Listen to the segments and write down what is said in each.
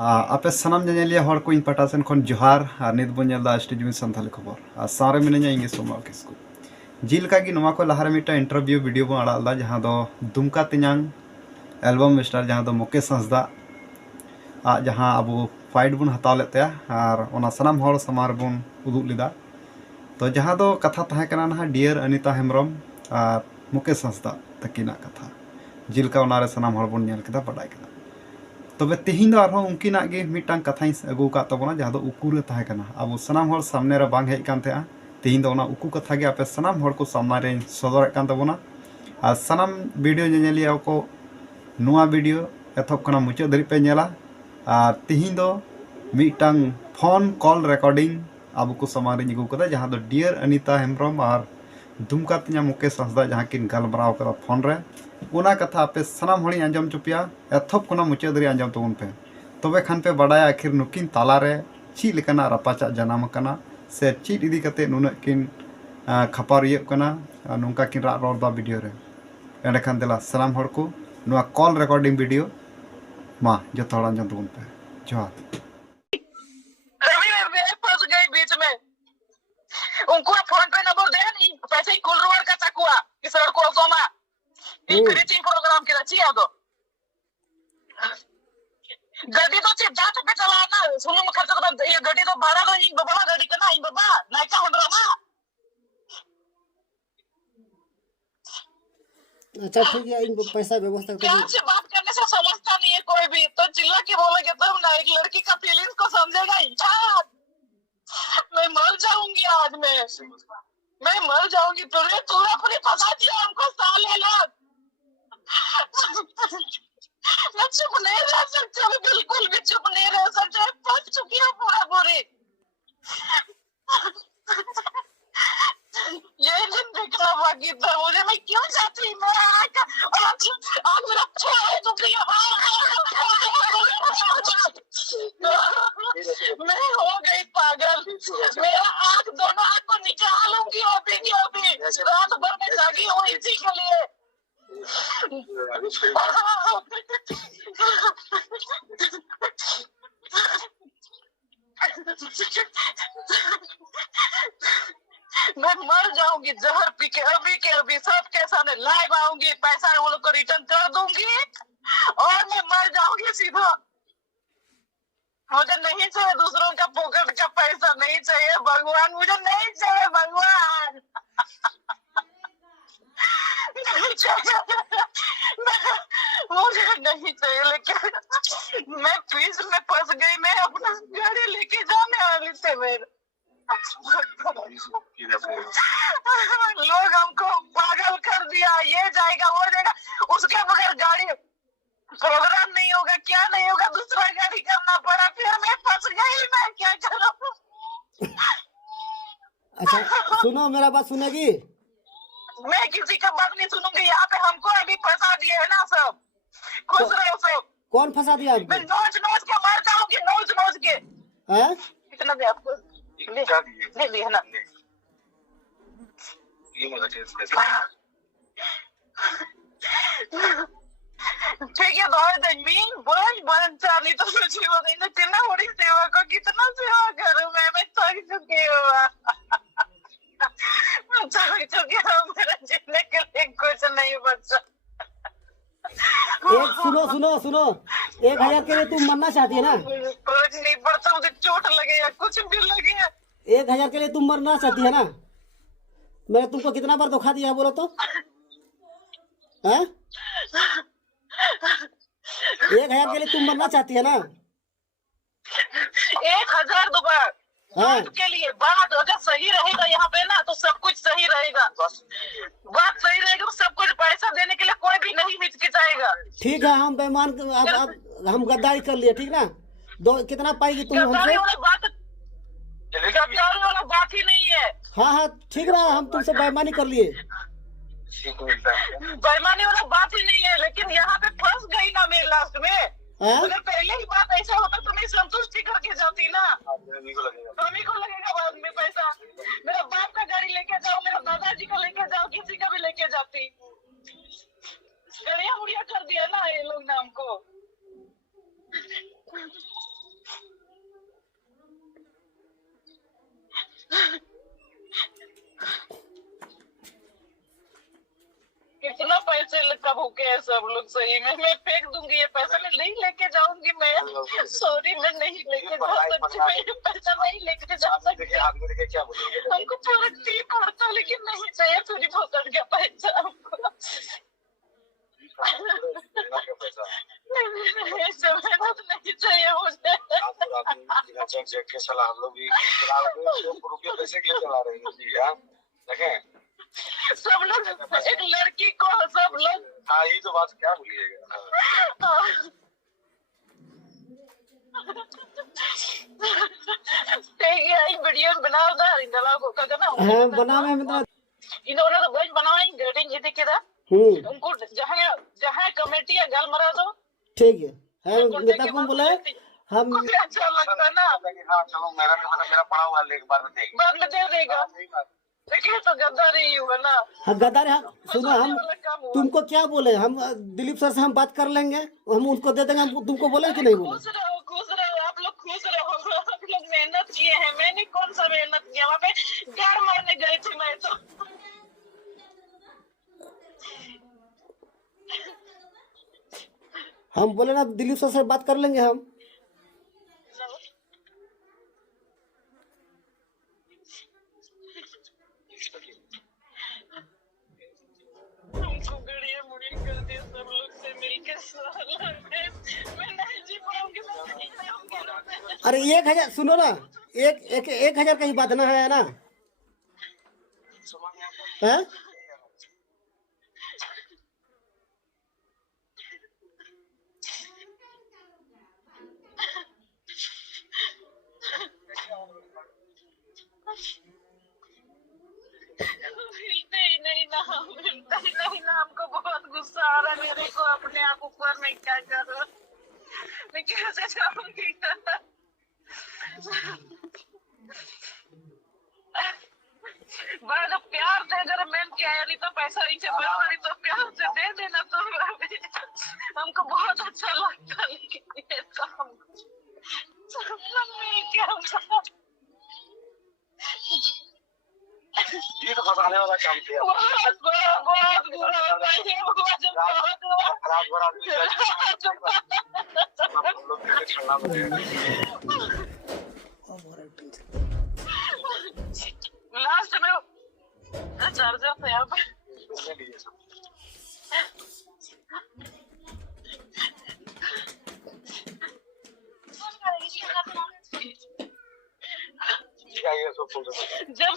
आपे सनाम जेनेलिया हर को इन पाटा सेन खन जोहार और नित बन नेलदा एसटीजीवी सानथाली खबर और सारे मिनाया इंगे सोमा किसको जिलका की नवा को लहारे मिटा इंटरव्यू वीडियो बन आड़ादा जहां दो दुमका तिनांग एल्बम स्टार जहां दो मुकेश हंसदा जहां अब फाइट बन हताव लेते और ओना सनाम हर समार बन उदुग लेदा तो जहां दो कथा तहे कना ना डियर अनिता हेम्ब्रम और मुकेश हंसदा तकिना कथा जिलका ओनारे सनाम हर बन नेल केदा बडाय केदा तबे तेहिं उनकिना मिटांग कथाई अगू का तबना जहाँ उकूरे तहकना अब सनाम हर सामने रे बांग हेज कान थे तेहिं उकू कथा के आपे सनाम हर को सामने रे सदर कान तबना और सनाम वीडियो नेलिया को नुआ वीडियो एथब खना मुचाद धरी पे नेला और तेहिं मिटांग फोन कॉल रिकॉर्डिंग अब को सामने अगू कदा जहाँ डियर अनिता हेम्ब्रम और दुमका तिना मुकेश हंसदा जहाँ किन गलमाराव कदा फोन रे उना कथा आपे सनाम हड़ी आंजम चुपिया एथब खना मुचाद धरी आंजम तबन पे तबे खान पे बड़ा आखिर नुकिन तालारे चीज लेकना रपाचा जनाम कना से चीज इदी कते नुना किन खपारियब कना नुका किन राग रोदा वीडियो रे एंडे खान देला सनाम हड़ को नुआ कॉल रिकॉर्डिंग वीडियो मा जो थोड़ा आंजम तबन पे जोहार उनको फोन पे नंबर दे नहीं पैसे ही कुल रोड का चकुआ इस रोड को सोमा इन क्रिएटिव प्रोग्राम के रची है तो गाड़ी तो चिप जात पे चलाना सुनो में खर्च तो ये गाड़ी तो भाड़ा तो इन बाबा गाड़ी का ना इन बाबा नाइका हमरा ना। अच्छा ठीक है इन पैसा व्यवस्था कर प्यार से बात करने से समझता नहीं है कोई भी तो चिल्ला के बोलेगे तो ना एक लड़की का फीलिंग्स को समझेगा इंसान। मैं मर जाऊंगी आज मैं मर जाऊंगी तूने अपनी फंसा दिया हमको साले लोग। मैं चुप नहीं रह सकती मैं बिल्कुल भी चुप नहीं रह सकती फंस चुकी हूँ पूरा पूरी। ये दिन देखना बाकी था मुझे मैं क्यों चाहती मैं आज मेरा मैं हो गई पागल मेरा आंख दोनों आंख को निकालूंगी अभी रात भर में जागी हूँ इसी के लिए। मैं मर जाऊंगी जहर पी के अभी सबके सामने लाइव आऊंगी पैसा वो लोग को रिटर्न कर दूंगी और मैं मर जाऊंगी सीधा। मुझे नहीं चाहिए दूसरों का पॉकेट का पैसा नहीं चाहिए भगवान मुझे नहीं चाहिए भगवान। मुझे नहीं चाहिए लेकिन मैं प्लीज में फंस गई मैं अपना गाड़ी लेके जाने वाली थी मेरे लोग हमको पागल कर दिया ये जाएगा वो जाएगा उसके बगैर गाड़ी प्रोग्राम नहीं होगा क्या नहीं होगा दूसरा गाड़ी करना पड़ा फिर मैं फंस गई मैं क्या करूं। अच्छा सुनो मेरा बात सुनेगी मैं किसी का बात नहीं सुनूंगी यहाँ पे हमको अभी फंसा दिए है ना सब खुश रहो सब। कौन फंसा दिया आपको? मैं नोच के मर जाऊंगी नोच के हैं इतना भी आपको ले है ना ठीक है बोल चाली तो कितना बड़ी सेवा को कितना सेवा करूं मैं थक चुकी हूँ थक चुकी हूँ मेरा जीने के लिए कुछ नहीं बचा। एक सुनो 1000 के लिए तुम मरना चाहती है ना? कुछ नहीं पड़ता मुझे चोट लगे या कुछ भी लगे 1000 के लिए तुम मरना चाहती है ना? मैंने तुमको कितना बार धोखा दिया बोलो तो हैं? 1000 के लिए तुम मरना चाहती है ना? 1000 दोबार बात के लिए बात अगर सही रहेगा यहाँ पे ना तो सब कुछ सही रहेगा बात सही रहेगा तो सब कुछ पैसा देने के लिए कोई भी नहीं हिचकिचाएगा। ठीक है हम बेईमान हम गद्दारी कर लिए ठीक ना कितना पाएगी तुम हमसे? गद्दारी वाला बात ही नहीं है। हाँ ठीक ना हम तुमसे बेईमानी कर लिए बेईमानी वाला बात ही नहीं है लेकिन यहाँ पे फंस गई ना मेरे लास्ट में अगर पहले ही बात ऐसा होता तो मैं संतुष्टि करके जाती ना मम्मी को लगेगा बाद में पैसा मेरा बाप का गाड़ी लेके जाओ मेरा दादाजी का लेके जाओ किसी का भी लेके जाती गाड़िया उड़िया कर दिया ना ये लोग ने हमको। भूखे हैं सब लोग सही में। मैं फेंक दूंगी ये पैसा, मैं नहीं लेके जाऊंगी। मैं सॉरी, मैं नहीं लेके जा सकती, मैं ये पैसा नहीं लेके जा सकती। हमको फर्क नहीं पड़ता, लेकिन नहीं चाहिए चोरी भोसड़ का पैसा हमको। ऐसा मेहनत नहीं चाहिए मुझे। हम लोग भी रुपये पैसे के लिए चला रहे हैं, देखें सब लोग एक लड़की को सब लोग। हाँ, ये तो बात क्या बोलिएगा। वीडियो बनाओ दा इंदला को का ना। हाँ बना में मतलब इन्होंने तो बज बनाएंगे ग्रेडिंग ये के दा। उनको जहां कमेटी है गल मरा दो। ठीक है नेता कौन बोला है हम अच्छा लगता है ना। हाँ चलो, मेरा पड़ा हुआ है, एक बार में देगा, बाद में दे देगा। देखिए तो गद्दारी ही हुआ ना। हाँ गद्दार है। सुनो हम तुमको क्या बोले, हम दिलीप सर से हम बात कर लेंगे, हम उनको दे देंगे। हम तुमको बोले कि नहीं बोले? खुश रहो आप लोग, खुश रहो। आप लोग मेहनत किए हैं, मैंने कौन सा मेहनत किया। वहाँ पे गाड़ मारने गई थी मैं तो। हम बोले ना दिलीप सर से बात कर लेंगे हम। हमको गड़िया मुड़ी कर दिया सब लोग से मिलके। मैं नहीं जी पाऊंगी, मैं नहीं रहूंगी। अरे 1000 सुनो ना, 1000 का ही बात ना है ना। हैं? मिलता ही नहीं ना। हमको बहुत गुस्सा आ रहा है मेरे को अपने आप ऊपर। मैं क्या करूं, मैं कैसे जाऊंगी। बड़ा प्यार से अगर मैं क्या नहीं तो पैसा नीचे बनवानी तो प्यार से दे देना तो हमको बहुत अच्छा लगता। लेकिन ये तो हमको सब लोग मिलके ये तो फंसाने वाला काम किया। बहुत बुरा होता है ये। रात भर आदमी हम लोग के छलना बजे लास्ट में चार्जर था यहाँ पे। जब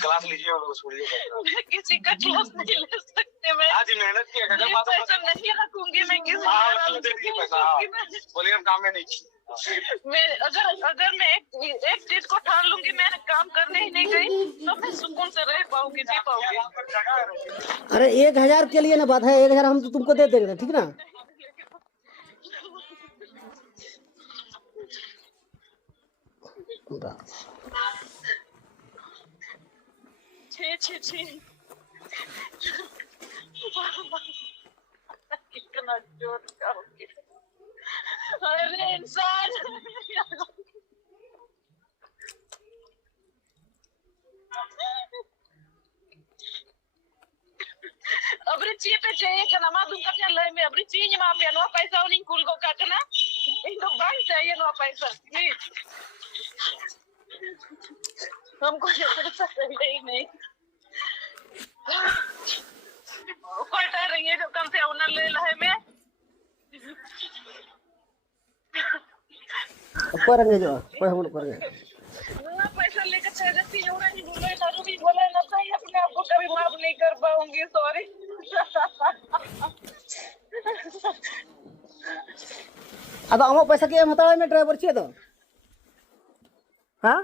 क्लास लीजिए, उनको छोड़िए। मैं किसी का क्लास नहीं ले सकते। मैं आज मेहनत किया, पैसा नहीं रखूंगी मैं किसी बोलिए, हम काम में नहीं। मैं अगर मैं एक चीज को ठान लूंगी, मैं काम करने ही नहीं गई तो मैं सुकून से रह पाऊंगी, जी पाऊंगी। अरे 1000 के लिए ना बात है, 1000 हम तो तुमको दे देंगे, ठीक ना? छी कितना जोर करोगे। अरे इंसान अबरी ची पे चाहिए क्या नमा दूंगा क्या ले में अबरी ची नी मां पे नो पैसा उन्हीं कुल को काटना इन तो बैंक चाहिए नो पैसा प्लीज। हमको ये पैसा चाहिए ही नहीं। कोई टह रही है जो कम से ओनर ले लहे में करेंगे जो कोई हम करेंगे ना पैसा लेकर चले जाती है। उन्हें नहीं बोले दारू भी बोले ना सही, अपने आप को कभी माफ नहीं कर पाऊंगी, सॉरी। अब हम पैसा के मतलब में ड्राइवर चाहिए तो हां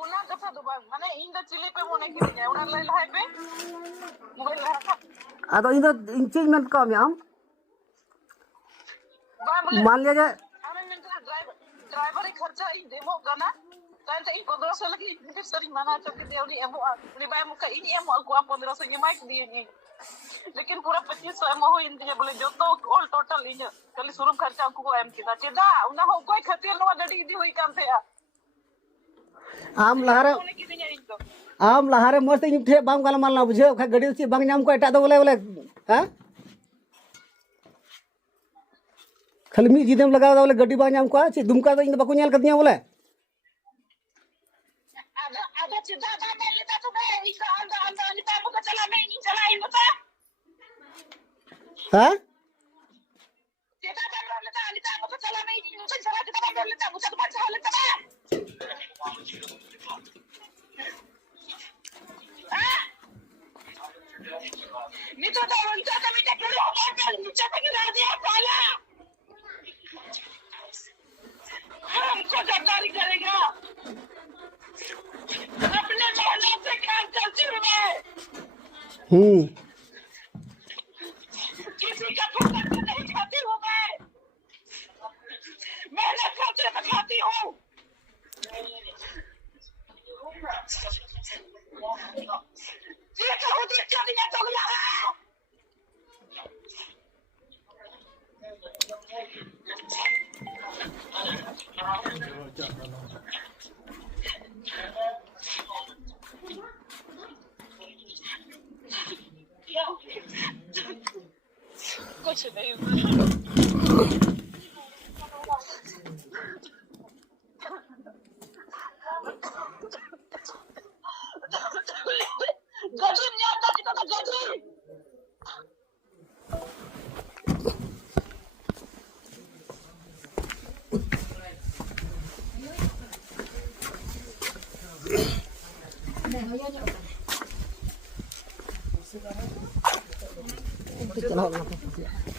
उना कथा दुबा माने इन द चिली पे मोने की जाए उना ले लहे पे मोबाइल लहा आ तो इन चीज में कम हम मान लिया अरे मैं ड्राइवर ही खर्चा ही देमो गाना तान ते 1500 lagi ini sering mana coba dia ni emo ni bayar muka ini emo aku 1500 ये माइक दिए नहीं, लेकिन पूरा 2500 emo हो इंदिया बोले जो तो ऑल टोटल इन कल शुरू खर्चा को एम किदा चेदा उना हो कोई खतिर नो गडी दी हुई काम थे आम लहारे उन्हें किसी ने इनको आम लहारे मस्त इन ठे बाम गाल मारना बुझे खा गड़ी से बांग नाम को एटा दो बोले हां खाली मी जिदम लगा बोले गड्डी बांग नाम को चे दुमका तो इन बाको नेल कदिया बोले आधा चिंता था मैं लेता तो मैं इसका अंदर अंदर अनिता को चला नहीं चला इन बता हां चिंता कर लेता अनिता को चला नहीं मुझे चला के कर लेता मुझे तो बचा लेता मैं नहीं तो उनका तो मैं कर रहा हूं नीचे तक गिरा दिया साला हमको गद्दारी करेगा अपने मेहनत से काम करती हूँ मैं किसी का फुकट में नहीं खाती हूँ मैं मेहनत करके मैं खाती हूँ ये कहूँ देखा नहीं तो गया कुछ नहीं गजरी नहीं आता कि तो गजरी चलो